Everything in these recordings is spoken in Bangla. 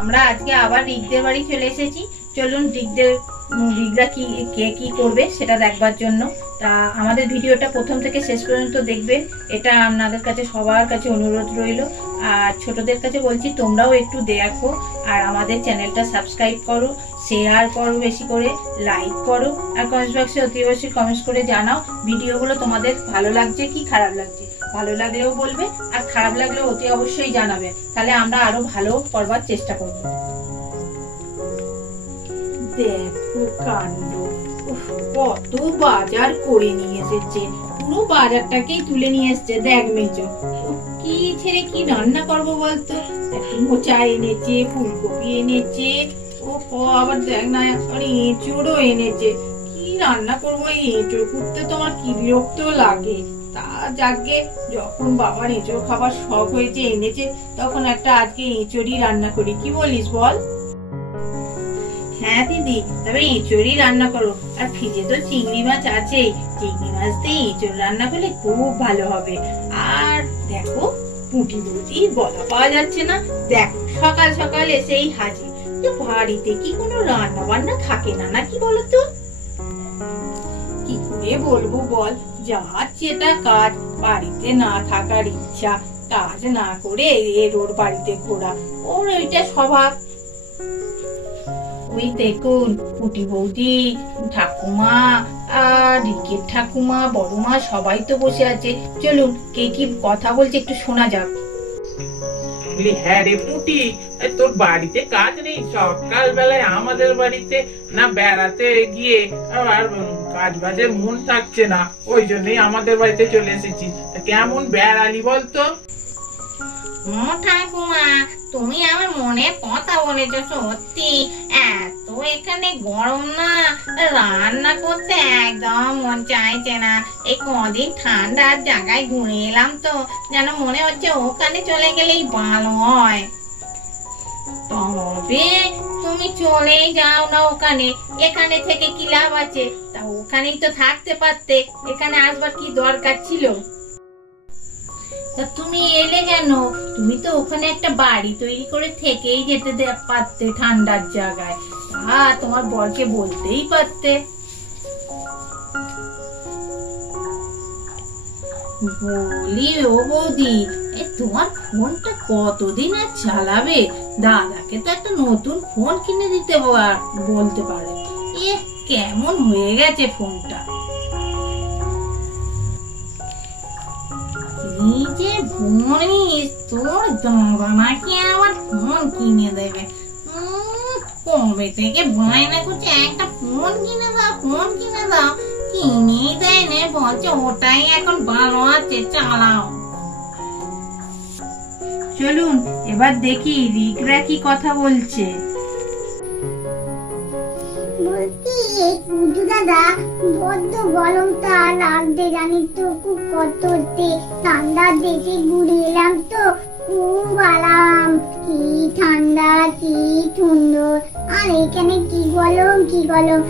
আমরা আজকে আবার রিকদের বাড়ি চলে এসেছি। চলুন রিকরা কি করবে সেটা দেখবার জন্য। তা আমাদের ভিডিওটা প্রথম থেকে শেষ পর্যন্ত দেখবেন, এটা আপনাদের কাছে সবার কাছে অনুরোধ রইল। আর ছোটদের কাছে বলছি তোমরাও একটু দেখো, আর আমাদের চ্যানেলটা সাবস্ক্রাইব করো, শেয়ার করো, বেশি করে লাইক করো, আর কমেন্ট বক্সে অতি অবশ্যই কমেন্টস করে জানাও ভিডিওগুলো তোমাদের ভালো লাগছে কি খারাপ লাগছে। ভালো লাগলেও বলবে, আর খারাপ লাগলেও অতি অবশ্যই জানাবে, তাহলে আমরা আরো ভালো করবার চেষ্টা করব। দেখো কাণ্ড, কত বাজার করে নিয়ে এসেছে, পুরো বাজারটাকেই তুলে নিয়ে এসছে। দেখ মেজো, কি ছেড়ে কি রান্না করবো বলতো? একটু মোচা এনেছে, ফুলকপি এনেছে, আবার দেখ না এখন এঁচড়ও এনেছে। কি রান্না করবো? এই এঁচড় করতে তো আমার কি বিরক্ত লাগে। তা যাকে যখন বাবার এঁচড় খাবার শখ হয়েছে এনেছে, তখন একটা আজকে এঁচড়ই রান্না করি, কি বলিস বল? হ্যাঁ দিদি, তবে এঁচড়ই রান্না করো। আর ফ্রিজে তো চিংড়ি মাছ আছেই, চিংড়ি মাছ দিয়ে এঁচড় রান্না করলে খুব ভালো হবে। আর দেখো পুঁটি বৌদি বলা পাওয়া যাচ্ছে না, দেখ সকাল সকাল এসেই হাজির। বাড়িতে কি কোনো রান্না বান্না থাকে না নাকি বলতো? কি করে বলবো বল, যাচ্ছে এটা কাজ, বাড়িতে না থাকার ইচ্ছা, কাজ না করে ওর বাড়িতে ঘোরা, ওর ওইটা স্বভাব। ওই দেখুন পুটি বৌদি, ঠাকুমা, আর রিকের ঠাকুমা, বড় মা সবাই তো বসে আছে। চলুন কে কি কথা বলছে একটু শোনা যাক। হ্যাঁ রে পুটি, তোর বাড়িতে কাজ নেই? সকাল বেলায় আমাদের বাড়িতে না বেড়াতে গিয়ে আর কাজ বাজের মন থাকছে না, ওই জন্যই আমাদের বাড়িতে চলে এসেছি। কেমন বেড়ালি বলতো? ঠাকুমা, তুমি আমার মনে কথা বলেছ সত্যি। এত এখানে গরম না, রান্না করতে একদম মন চাইছে না। এই কদিন ঠান্ডার জায়গায় ঘুরে এলাম তো, যেন মনে হচ্ছে ওখানে চলে গেলেই ভালো হয়। তবে তুমি চলেই যাও না ওখানে, এখানে থেকে কি লাভ আছে? তা ওখানেই তো থাকতে পারতে, এখানে আসবার কি দরকার ছিল? তা তুমি এলে কেন? তুমি তো ওখানে একটা বাড়ি তৈরি করে থেকেই যেতে পারতে ঠান্ডার জায়গায়। তোমার বরকে বলতেই পারতে। বলি ও বৌদি, তোমার ফোনটা কতদিন আর চালাবে? দাদাকে তো একটা নতুন ফোন কিনে দিতে বলতে পারে। কেমন হয়ে গেছে ফোনটা। এই যে বলিস, তোর দাদা নাকি আমার ফোন কিনে দেবে। কবে থেকে বায়না করছে একটা ফোন কিনে দাও, ফোন কিনে দাও, কিনেই দেয় না, বলছে ওটাই এখন ভালো আছে, চালাও। চলুন এবার দেখি রিকরা কি কথা বলছে। দাদা বড্ড গরমটা লাগছে জানিস তো, খুব কষ্টতে ঠান্ডার দেশে ঘুরে এলাম তো, খুব আরাম, কি ঠান্ডা, কি সুন্দর। আর এখানে কি গরম, কি গরম।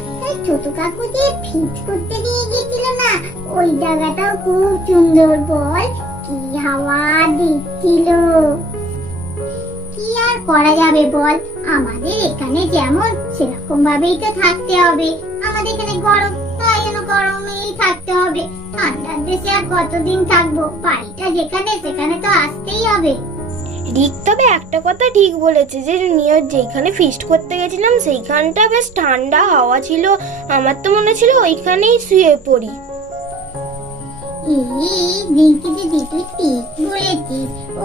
ছোট কাকু যে ফিট করতে নিয়ে গেছিল না, ওই জায়গাটাও খুব সুন্দর, বল কি হাওয়া দিচ্ছিল। কি আর করা যাবে বল, আমাদের এখানে যেমন সেরকম ভাবেই তো থাকতে হবে। আমাদের এখানে গরম, তাই জন্য গরমেই থাকতে হবে। ঠান্ডার দেশে আর কতদিন থাকবো? বাড়িটা যেখানে সেখানে তো আসতেই হবে। রিক তবে একটা কথা ঠিক বলেছে, যে যেখানে ফিস্ট করতে গেছিলাম সেইখানটা বেশ ঠান্ডা হাওয়া ছিল, আমার তো মনে ছিল ওইখানেই শুয়ে পড়ি।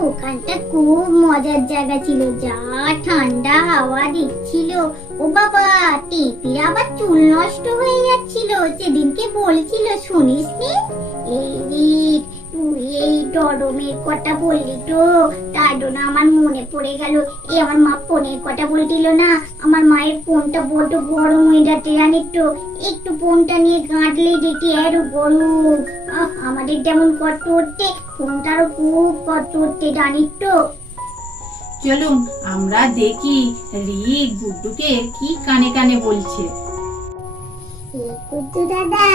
ওখানটা খুব মজার জায়গা ছিল, যা ঠান্ডা হাওয়া দিচ্ছিল। ও বাবা, টিপির আবার চুল নষ্ট হয়ে যাচ্ছিল, সেদিনকে বলছিল, শুনিস নি? এই গরমের কথা বললি তো, তার জন্য আমার মনে পড়ে গেল। আমার মা ফোনের কথা বলছিল না, আমার মায়ের ফোনটা বড্ড গরম হয়ে যাচ্ছে জানিস তো, একটু ফোনটা নিয়ে গাঁটলে দেখি আরো গরম। আমাদের যেমন কষ্ট হচ্ছে, ফোনটারও খুব কষ্ট হচ্ছে জানিস তো। চলুন আমরা দেখি রিক গুড্ডুকে কি কানে কানে বলছে। গুড্ডু দাদা,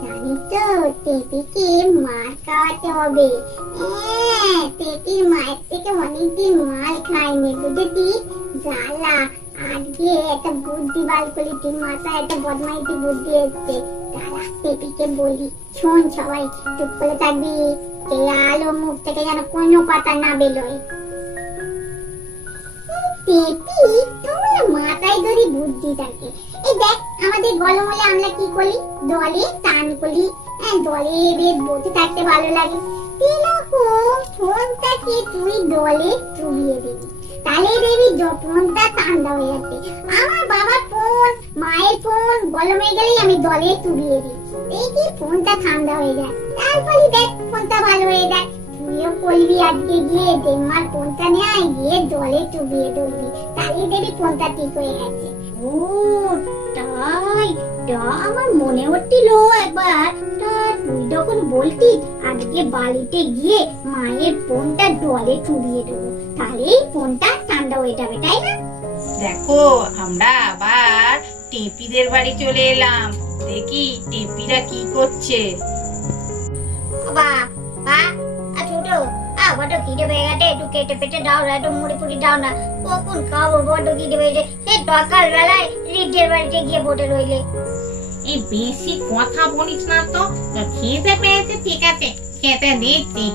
জানি তো টেপিকে মার খাওয়াতে হবে। টেপির মায়ের থেকে অনেকদিন মাল খাইনি বুঝেছি। জ্বালা, আজকে একটা বুদ্ধি বার করেছি, মাথায় একটা বদমাইশি বুদ্ধি এসছে। দাঁড়া টেপিকে বলি। শোন সবাই চুপ করে থাকবি, এই আলো মুখ থেকে যেন কোনো কথা না বেরোয়। টেপি তোর মাথায় ধরি বুদ্ধি থাকে। এই দেখ আমাদের গরম হলে আমরা কি করি, দলে টান করি। দলে বেশ বসে থাকতে ভালো লাগে। ফোনটাকে তুই দলে চুবিয়ে দিবি, তাহলে দেখবি ফোনটা ঠান্ডা হয়ে যাচ্ছে। আমার বাবার ফোন, মায়ের ফোন গরম হয়ে গেলেই আমি দলে চুবিয়ে দিই, দেখি ফোনটা ঠান্ডা হয়ে যায়। তারপরে দেখ ফোনটা ভালো হয়ে যায়। তুইও করবি আজকে গিয়ে দেমার ফোনটা নেয় গিয়ে জলে চুবিয়ে ধরবি, তাহলে দেখবি ফোনটা ঠিক হয়ে গেছে। ও তাই, আমার মনে হচ্ছিল একবার তুই যখন বলতি আজকে বাড়িতে গিয়ে মায়ের ফোনটা জলে চুবিয়ে দেবো, তাহলেই ফোনটা ঠান্ডা হয়ে যাবে, তাই না? দেখো আমরা আবার টেপিদের বাড়ি চলে এলাম, দেখি টেপিরা কি করছে। বড্ড খিদে পেয়ে গেছে, একটু কেটে পেটে দাও না, একটু মুড়ি ফুড়ি দাও না, কখন খাবো, বড্ড খিদে পেয়েছে। এই সকাল বেলায় রিজের বাড়িতে গিয়ে বসে রইলে। এই বেশি কথা বলিস না তো, খিদে পেয়েছে ঠিক আছে খেতে দিচ্ছি।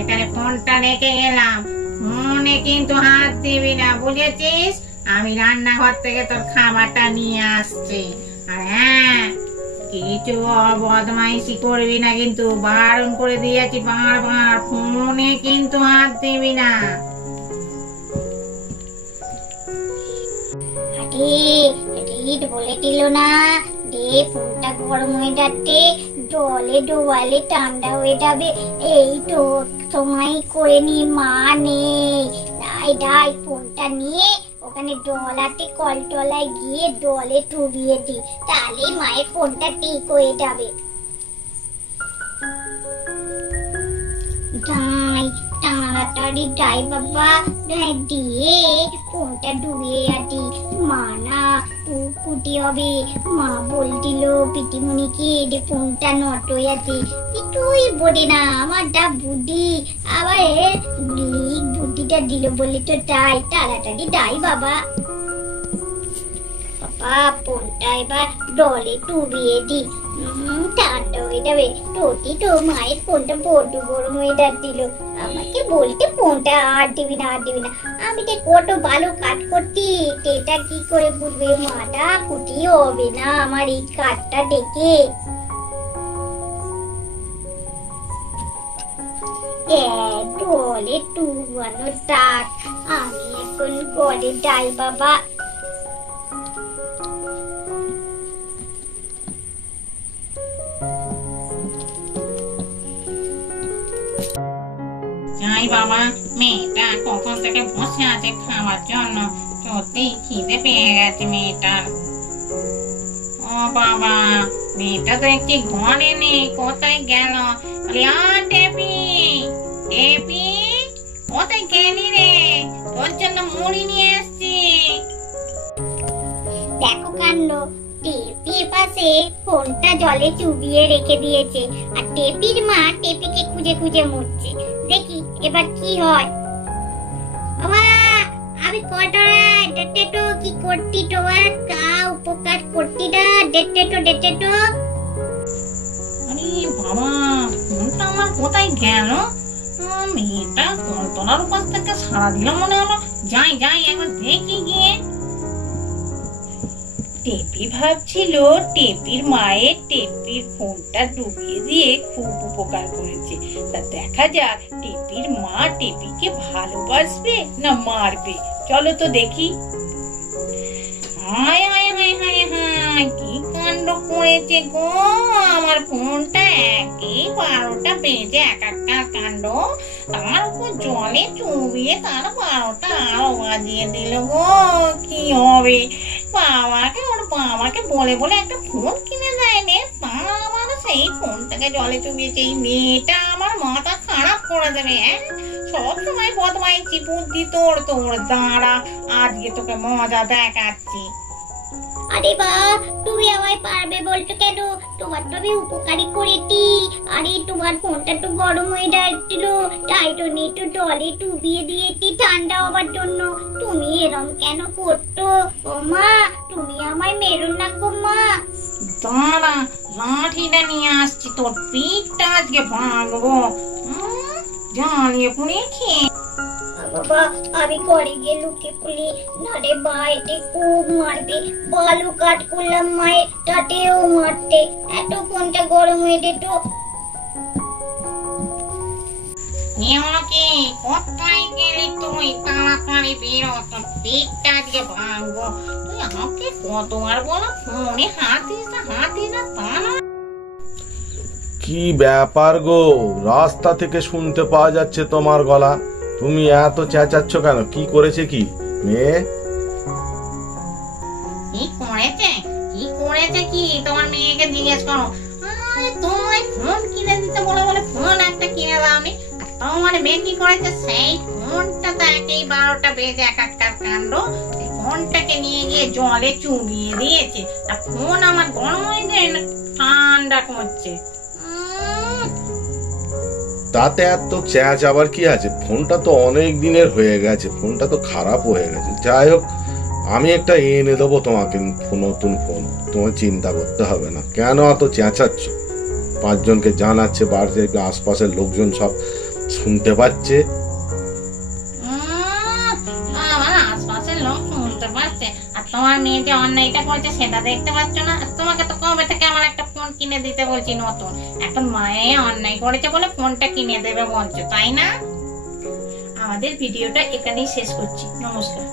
এখানে ফোনটা রেখে গেলাম, ফোনে কিন্তু হাত দিবি না বুঝেছিস। আমি রান্নাঘর থেকে তোর খাবারটা নিয়ে আসছি। আর হ্যাঁ, কিছু বদমাইশি করবি না কিন্তু, বারণ করে দিয়েছি বারবার, ফোনে কিন্তু হাত দিবি না। বলেছিল না যে ফোনটা গরম হয়ে যাচ্ছে, জলে ডোবালে ঠান্ডা হয়ে যাবে। এই তো সময় করে নি, মা নেই, তাই ফোনটা নিয়ে ওখানে ডলাতে কলতলায় গিয়ে জলে চুবিয়ে দি, তাহলে মায়ের ফোনটা ঠিক হয়ে যাবে। তাড়াতাড়ি যাই বাবা, দিয়ে ফোনটা ডুবিয়ে আছি। মা না কুটি হবে, মা বলছিল পিটিমুনিকে যে ফোনটা নট হয়ে আছে। তুই বলি না, আমার যা বুদ্ধি, আবার বুদ্ধিটা দিল বলে তো যাই, তাড়াতাড়ি যাই বাবা। বাবা ফোনটা এবার ডলে ডুবিয়ে দি, ঠান্ডা হয়ে যাবে। টটি তো মায়ের ফোনটা বড্ড গরম হয়ে যাচ্ছিল, আমাকে বলতে ফোনটা আর দিবি না, আমি তো কত ভালো কাজ করছি, এটা কি করে বুঝবে? মাটা কুটি হবে না আমার এই কাজটা দেখে। ডলে ডুবানো থাক, আমি এখন ঘরে যাই বাবা। যাই বাবা, মেয়েটা কখন থেকে বসে আছে খাওয়ার জন্য, সত্যি খিদে পেয়ে গেছে মেয়েটার। ও বাবা, মেয়েটা তো একটি ঘরে নেই, কোথায় গেল? টেপি, টেপি কোথায় গেলি রে? তোর জন্য মুড়ি নিয়ে এসছি। দেখো কাণ্ড, টেপির পাশে ফোনটা জলে চুবিয়ে রেখে দিয়েছে, আর টেপির মা টেপিকে খুঁজে খুঁজে মরছে। দেখি এবার কি হয়। আমি কটা ডেটেটো কি করতি, তোমার কা উপকার করতি না, ডেটেটো। আরে বাবা, ফোনটা আমার কোথায় গেল? মেয়েটা কলতলার উপর থেকে সারা দিলাম মনে হলো। যাই একবার দেখি গিয়ে। টেপি ভাবছিল টেপির মায়ের টেপির ফোনটা ডুবিয়ে দিয়ে খুব উপকার করেছে। তা দেখা যাক টেপির মা টেপিকে ভালোবাসবে না মারবে। চলো তো দেখি। হায় কি কাণ্ড করেছে গো, আমার ফোনটা একেই 12টা বেজে একটা কাণ্ড, তার উপর জলে চুবিয়ে তার 12টা আরো বাজিয়ে দিল গো। কি হবে? ওর বাবাকে বলে একটা ফোন কিনে দেয়নি, তা আমার সেই ফোনটাকে জলে চুবিয়েছে। এই মেয়েটা আমার মাথা খারাপ করে দেবে। সব সময় বদমাইশি বুদ্ধি তোর, দাঁড়া আজকে তোকে মজা দেখাচ্ছি। আরে বা, তুমি আমায় পারবে বলছো কেন? তোমার তো আমি উপকারী করেছি। আরে তোমার ফোনটা তো গরম হয়ে যাচ্ছিল, তাই জন্য একটু জলে ডুবিয়ে দিয়েছি ঠান্ডা হওয়ার জন্য। তুমি এরম কেন করছো? ও মা, তুমি আমায় মেরো না গো মা। দাঁড়া, লাঠিটা নিয়ে আসছি, তোর পিঠটা আজকে ভাঙবো। জানিয়ে পুড়ে খেয়ে বাবা, আমি ঘরে গিয়ে লুকিয়ে পড়ি, না রে বাইরে খুব মারবে। ভালো কাজ করলাম মায়ের, তাতেও মারতে। এত ফোনটা গরম হয়ে যেত। নিয়মকে কোথায় গেলি তুই? তাড়াতাড়ি বেরো, তোর পিঠটা আজকে ভাঙবো। তুই আমাকে কতবার বলো ফোনে হাত দিস না, তা না। কি ব্যাপার গো, রাস্তা থেকে শুনতে পাওয়া যাচ্ছে তোমার গলা। তুমি এত চেঁচাচ্ছ কেন? কি করেছে কি মেয়ে? কি করেছে কি তোমার মেয়েকে জিজ্ঞেস করো। আরে তোমায় ফোন কিনে দিতে বলে বলে ফোন একটা কিনে দাওনি। তোমার মেয়ে কি করেছে? সেই ফোনটা তো একেই 12টা বেজে একাকার কাণ্ড। সেই ফোনটাকে নিয়ে গিয়ে জলে চুবিয়ে দিয়েছে। আর ফোন আমার গরম হয়ে যায় না ঠান্ডা করছে। তাতে এত চেঁচাবার কি আছে? ফোনটা তো অনেক দিনের হয়ে গেছে, ফোনটা তো খারাপ হয়ে গেছে। যাই হোক, আমি একটা এনে দেবো তোমাকে নতুন ফোন, তোমার চিন্তা করতে হবে না। কেন এত চেঁচাচ্ছ? 5 জনকে জানাচ্ছে, বাড়িতে আশপাশের লোকজন সব শুনতে পাচ্ছে। আমার আশপাশের লোক শুনতে পাচ্ছে, আর তোমার মেয়ে যে অন্যায়টা করছে সেটা দেখতে পাচ্ছ না? তোমাকে তো কবে থেকে আমার একটা ফোন কিনে দিতে বলছি নতুন, এখন মায়ে অন্যায় করেছে বলে ফোনটা কিনে দেবে বলছো, তাই না? আমাদের ভিডিওটা এখানেই শেষ করছি। নমস্কার।